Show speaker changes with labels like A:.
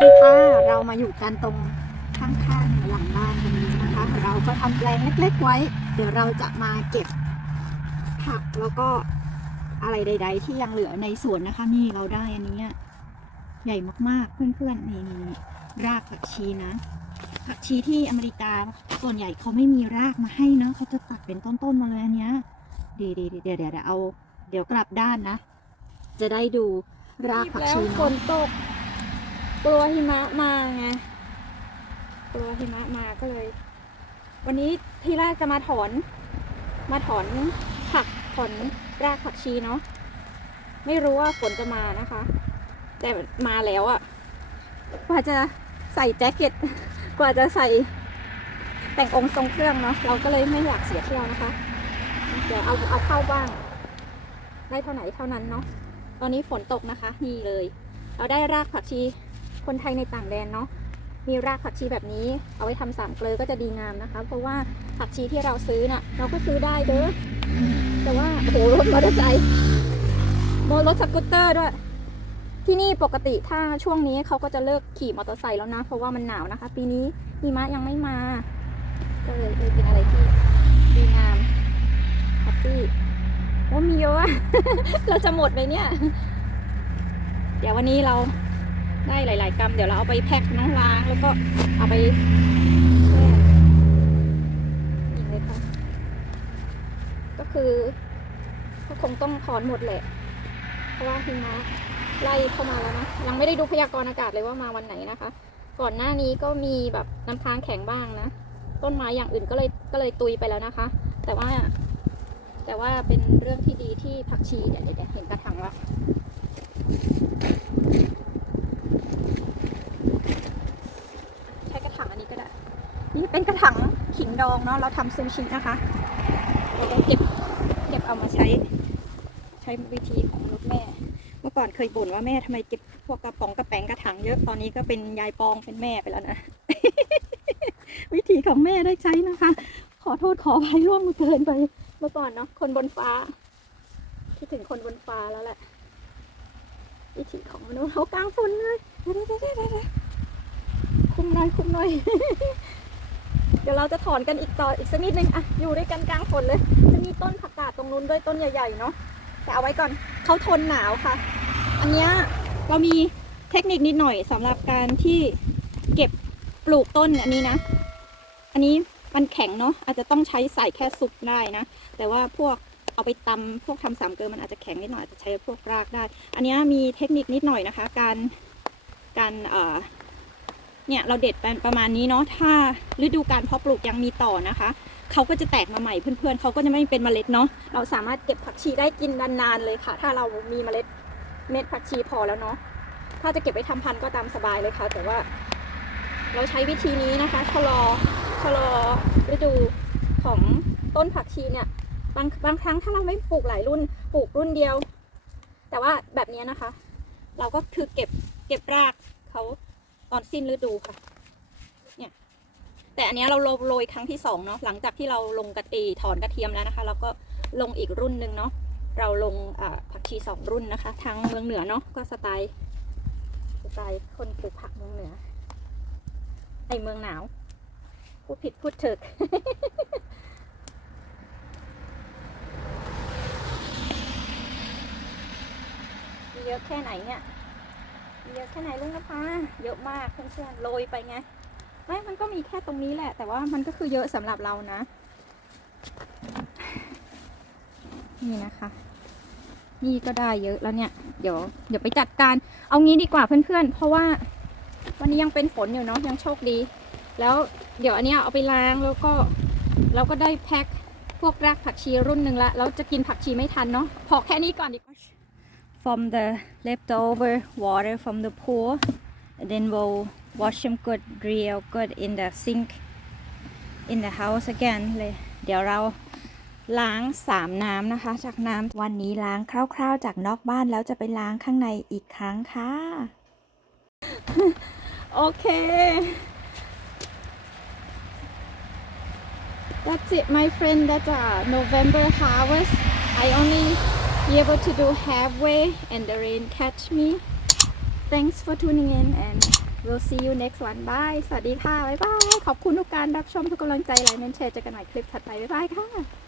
A: ดีค่ะเรามาอยู่กันตรงข้างๆหลังบ้านตรงนี้นะคะ เราก็ทำแปลงเล็กๆไว้ เดี๋ยวเราจะมาเก็บผักแล้วก็อะไรใด ๆ ที่ยังเหลือในสวนนะคะนี่เราได้อันนี้ใหญ่มากๆเพื่อนๆนี่นี่รากผักชีนะผักชีที่อเมริกาส่วนใหญ่เขาไม่มีรากมาให้นะเขาจะตัดเป็นต้นๆมาเลยอันเนี้ยดีดีเดี๋ยวเดี๋ยวเดี๋ยวเอา เดี๋ยวกลับด้านนะ จะได้ดูรากผักชี
B: แล้วฝ
A: เนาะ
B: นตก กลัวหิมะมาไงกลัวหิมะมาก็เลย วันนี้ที่แรกจะมาถอน มาถอนผักถอนรากผักชีเนาะไม่รู้ว่าฝนจะมานะคะ แต่มาแล้วอะกว่าจะใส่แจ็คเก็ต กว่าจะใส่แต่งองค์ทรงเครื่องเนาะเราก็เลยไม่อยากเสียเที่ยวนะคะ เดี๋ยวเอาเอาเข้าบ้าง ได้เท่าไหนเท่านั้นเนาะตอนนี้ฝนตกนะคะ นี่เลย เราได้รากผักชี คนไทยในต่างแดนเนาะมีรากผักชีแบบนี้ เอาไว้ทำสามเกลือก็จะดีงามนะคะ เพราะว่าผักชีที่เราซื้อน่ะ เราก็ซื้อได้เด้อแต่ว่าโอ้โหรถมอเตอร์ไซค์มอรถสกูตเตอร์ด้วย ที่นี่ปกติถ้าช่วงนี้เขาก็จะเลิกขี่มอเตอร์ไซค์แล้วนะ เพราะว่ามันหนาวนะคะ ปีนี้หิมะยังไม่มาก็เลยเป็นอะไรที่ดีงามแฮปปี้ว่ามีเยอะอะเราจะหมดไหมเนี่ย เดี๋ยววันนี้เรา ได้หลาย ๆกรัมเดี๋ยวเราเอาไปแพ็คน้องล้างแล้วก็เอาไปนี่เลยค่ะก็คือ ก็คงต้องถอนหมดแหละ เพราะว่าหิมะไล่เข้ามาแล้วนะยังไม่ได้ดูพยากรณ์อากาศเลยว่ามาวันไหนนะคะ ก่อนหน้านี้ก็มีแบบน้ำค้างแข็งบ้างนะต้นไม้อย่างอื่นก็เลยก็เลยตุยไปแล้วนะคะ แต่ว่า แต่ว่าเป็นเรื่องที่ดีที่ผักชีเดี๋ยวเดี๋ยวเดี๋ยวเห็นกระถางแล้วใช้กระถางอันนี้ก็ได้ นี่เป็นกระถางขิง ดองเนาะเราทำซูชินะคะเราก็เก็บเก็บเอามาใช้ ใช้วิธีของลูกแม่ เมื่อก่อนเคยบ่นว่าแม่ทำไมเก็บพวกกระป๋องกระแป้งกระถางเยอะตอนนี้ก็เป็นยายปองเป็นแม่ไปแล้วนะ วิธีของแม่ได้ใช้นะคะ ขอโทษขออภัยร่วงเกินไป เมื่อก่อนเนาะคนบนฟ้าคิดถึงคนบนฟ้าแล้วแหละวิถีของมนุษย์เขากลางฝนเลยเดี๋ยวเดี๋ยวเดี๋ยวคุมหน่อยคุมหน่อย ดี๋ยวเราจะถอนกันอีกต่ออีกสักนิดนึงอะอยู่ด้วยกันกลางฝนเลย จะมีต้นผักกาดตรงนู้นด้วยต้นใหญ่ๆเนาะแต่เอาไว้ก่อนเขาทนหนาวค่ะ อันเนี้ยเรามีเทคนิคนิดหน่อยสำหรับการที่เก็บปลูกต้นอันนี้นะ อันนี้มันแข็งเนาะอาจจะต้องใช้ใส่แค่ซุปได้นะ แต่ว่าพวกเอาไปตำพวกทำสามเกลือมันอาจจะแข็งนิดหน่อยอาจจะใช้พวกรากได้ อันเนี้ยมีเทคนิคนิดหน่อยนะคะ การการเอ่อ เนี่ยเราเด็ดไปประมาณนี้เนาะถ้าฤดูการเพาะปลูกยังมีต่อนะคะเขาก็จะแตกมาใหม่เพื่อนๆเขาก็จะไม่เป็นเมล็ดเนาะเราสามารถเก็บผักชีได้กินนานๆเลยค่ะ ถ้าเรามีเมล็ดเม็ดผักชีพอแล้วเนาะถ้าจะเก็บไว้ทำพันธุ์ก็ตามสบายเลยค่ะ แต่ว่า เราใช้วิธีนี้นะคะชะลอชะลอฤดูของต้นผักชีเนี่ยบางบางครั้งถ้าเราไม่ปลูกหลายรุ่นปลูกรุ่นเดียว แต่ว่าแบบนี้นะคะ เราก็คือเก็บเก็บรากเขา ตอนสิ้นฤดูค่ะ เนี่ย แต่อันนี้เราโรยครั้งที่สองเนาะ หลังจากที่เราลงกระเอถอนกระเทียมแล้วนะคะ เราก็ลงอีกรุ่นหนึ่งเนาะ เราลงผักชีสองรุ่นนะคะ ทางเมืองเหนือเนาะ ก็สไตล์สไตล์คนปลูกผักเมืองเหนือในเมืองหนาว พูดผิดพูดถึกเยอะแค่ไหนเนี่ย เยอะแค่ไหนลุงนภาเยอะมากเพื่อนๆโรยไปไงไม่มันก็มีแค่ตรงนี้แหละ แต่ว่ามันก็คือเยอะสำหรับเรานะ นี่นะคะ นี่ก็ได้เยอะแล้วเนี่ย เดี๋ยว เดี๋ยวไปจัดการ เอางี้ดีกว่าเพื่อนๆ เพราะว่า วันนี้ยังเป็นฝนอยู่เนาะยังโชคดี แล้วเดี๋ยวอันเนี้ยเอาไปล้างแล้วก็เราก็ได้แพ็คพวกรากผักชีรุ่นหนึ่งละแล้วจะกินผักชีไม่ทันเนาะพอแค่นี้ก่อนดีกว่า from the leftover water from the pool and then we'll wash them good real good in the sink in the house again เลยเดี๋ยวเราล้างสามน้ำนะคะ จากน้ำวันนี้ล้างคร่าวๆ จากนอกบ้านแล้วจะไปล้างข้างในอีกครั้งค่ะ โอเค That's it, my friend. That's a November harvest. I only be able to do halfway, and the rain catch me. Thanks for tuning in, and we'll see you next one bye สวัสดีค่ะ บ๊ายบาย ขอบคุณทุกการรับชมทุกกำลังใจไลน์เมนแชร์เจอกันใหม่คลิปถัดไป บ๊ายบายค่ะ